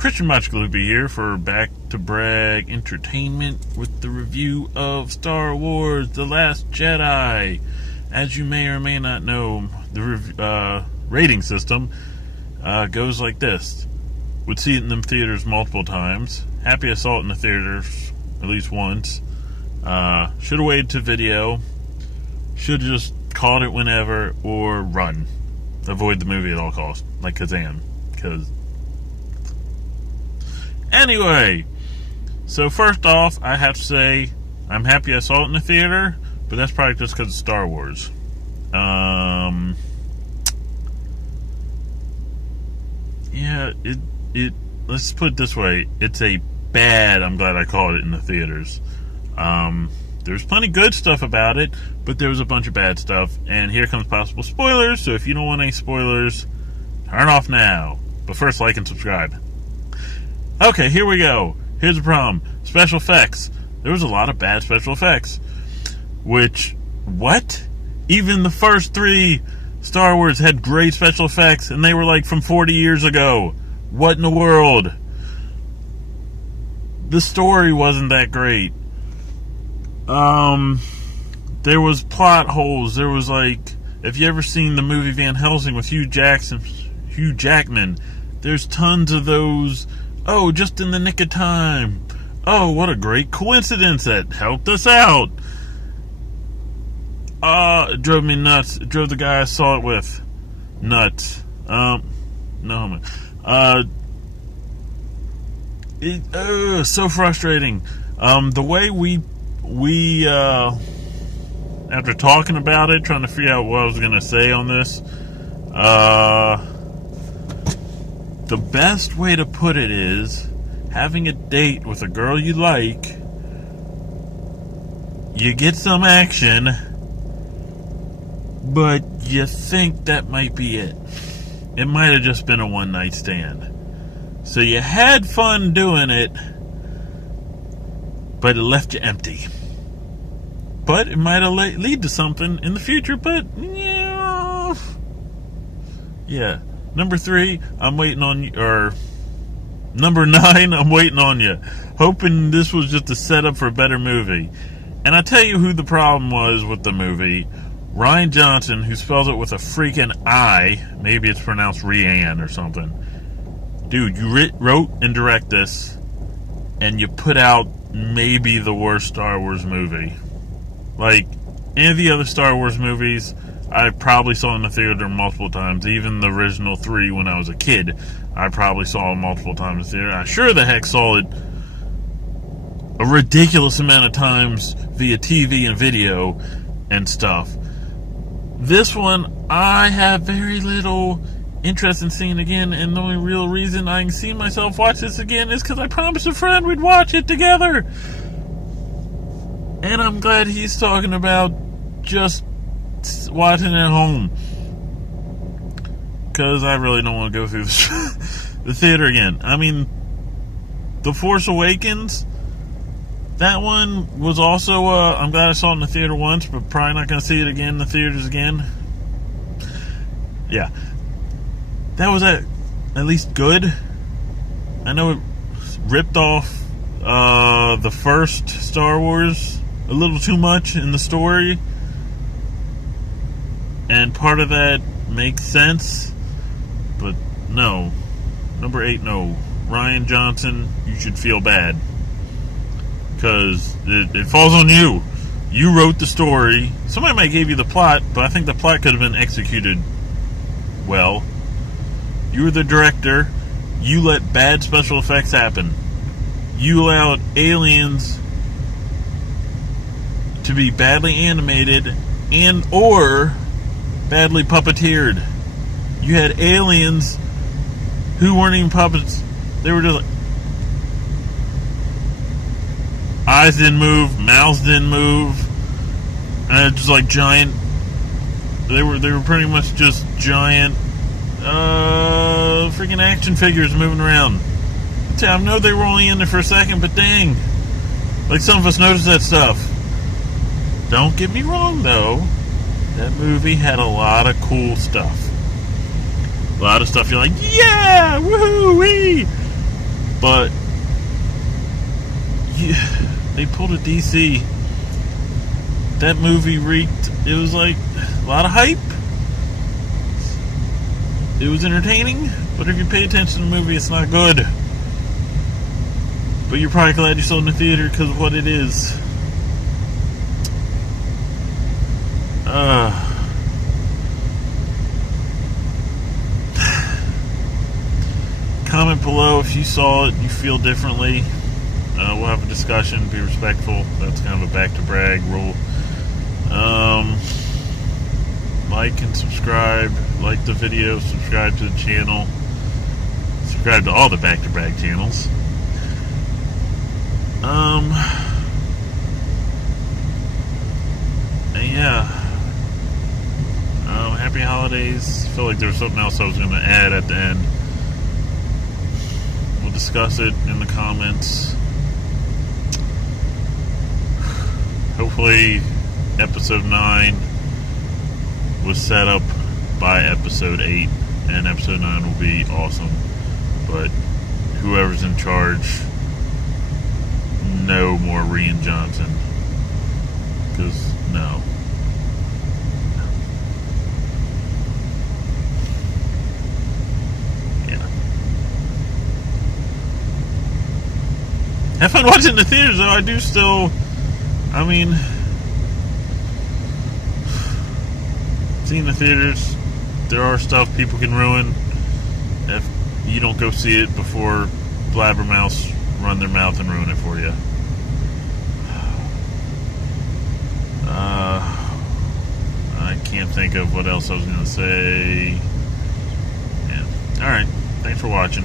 Christian Loopy here for Back to Brag Entertainment with the review of Star Wars The Last Jedi. As you may or may not know, the rating system goes like this. Would see it in the theaters multiple times. Happy I saw it in the theaters at least once. Should have waited to video. Should have just caught it whenever, or run. Avoid the movie at all costs, like Kazan. Anyway, so first off, I have to say, I'm happy I saw it in the theater, but that's probably just because it's Star Wars. Yeah, let's put it this way, it's a bad, I'm glad I caught it in the theaters. There's plenty good stuff about it, but there was a bunch of bad stuff, and here comes possible spoilers, so if you don't want any spoilers, turn off now. But first, like and subscribe. Okay, here we go. Here's the problem. Special effects. There was a lot of bad special effects. Which, what? Even the first 3 Star Wars had great special effects, and they were like from 40 years ago. What in the world? The story wasn't that great. There was plot holes. There was like, if you ever seen the movie Van Helsing with Hugh Jackman, there's tons of those. Oh, just in the nick of time. Oh, what a great coincidence that helped us out. It drove me nuts. It drove the guy I saw it with nuts. No, so frustrating. The way we after talking about it, trying to figure out what I was going to say on this, the best way to put it is having a date with a girl you like, you get some action, but you think that might be it. It might have just been a one-night stand. So you had fun doing it, but it left you empty. But it might have lead to something in the future, but yeah. Number 3, I'm waiting on you, or number 9, I'm waiting on you, hoping this was just a setup for a better movie. And I tell you who the problem was with the movie. Rian Johnson, who spells it with a freaking I, maybe it's pronounced Rian or something. Dude, you wrote and direct this, and you put out maybe the worst Star Wars movie. Like, any of the other Star Wars movies, I probably saw in the theater multiple times. Even the original 3 when I was a kid, I probably saw multiple times in the theater. I sure the heck saw it a ridiculous amount of times via TV and video and stuff. This one, I have very little interest in seeing again, and the only real reason I can see myself watch this again is because I promised a friend we'd watch it together. And I'm glad he's talking about just watching at home, because I really don't want to go through the theater again. I mean, The Force Awakens, that one was also I'm glad I saw it in the theater once, but probably not going to see it again in the theaters again. Yeah, that was at least good. I know it ripped off the first Star Wars a little too much in the story, and part of that makes sense, but no. Number 8, no. Rian Johnson, you should feel bad, because it falls on you. You wrote the story. Somebody might give you the plot, but I think the plot could have been executed well. You were the director. You let bad special effects happen. You allowed aliens to be badly animated and or badly puppeteered. You had aliens who weren't even puppets. They were just like, eyes didn't move, mouths didn't move, and just like giant. They were pretty much just giant freaking action figures moving around. I know they were only in there for a second, but dang, like some of us noticed that stuff. Don't get me wrong though, that movie had a lot of cool stuff. A lot of stuff you're like, yeah, woohoo-wee! But yeah, they pulled a DC. That movie reeked. It was like a lot of hype. It was entertaining, but if you pay attention to the movie, it's not good. But you're probably glad you saw it in the theater because of what it is. Comment below if you saw it, you feel differently. We'll have a discussion, be respectful. That's kind of a back to brag rule. Like and subscribe. Like the video, subscribe to the channel. Subscribe to all the back to brag channels. And yeah. Happy holidays. I feel like there was something else I was going to add at the end. We'll discuss it in the comments. Hopefully episode 9 was set up by episode 8, and episode 9 will be awesome. But whoever's in charge, no more Rian Johnson. Because, no. Have fun watching the theaters, though. I do still, seeing the theaters, there are stuff people can ruin if you don't go see it before blabbermouths run their mouth and ruin it for you. I can't think of what else I was going to say. Yeah. Alright. Thanks for watching.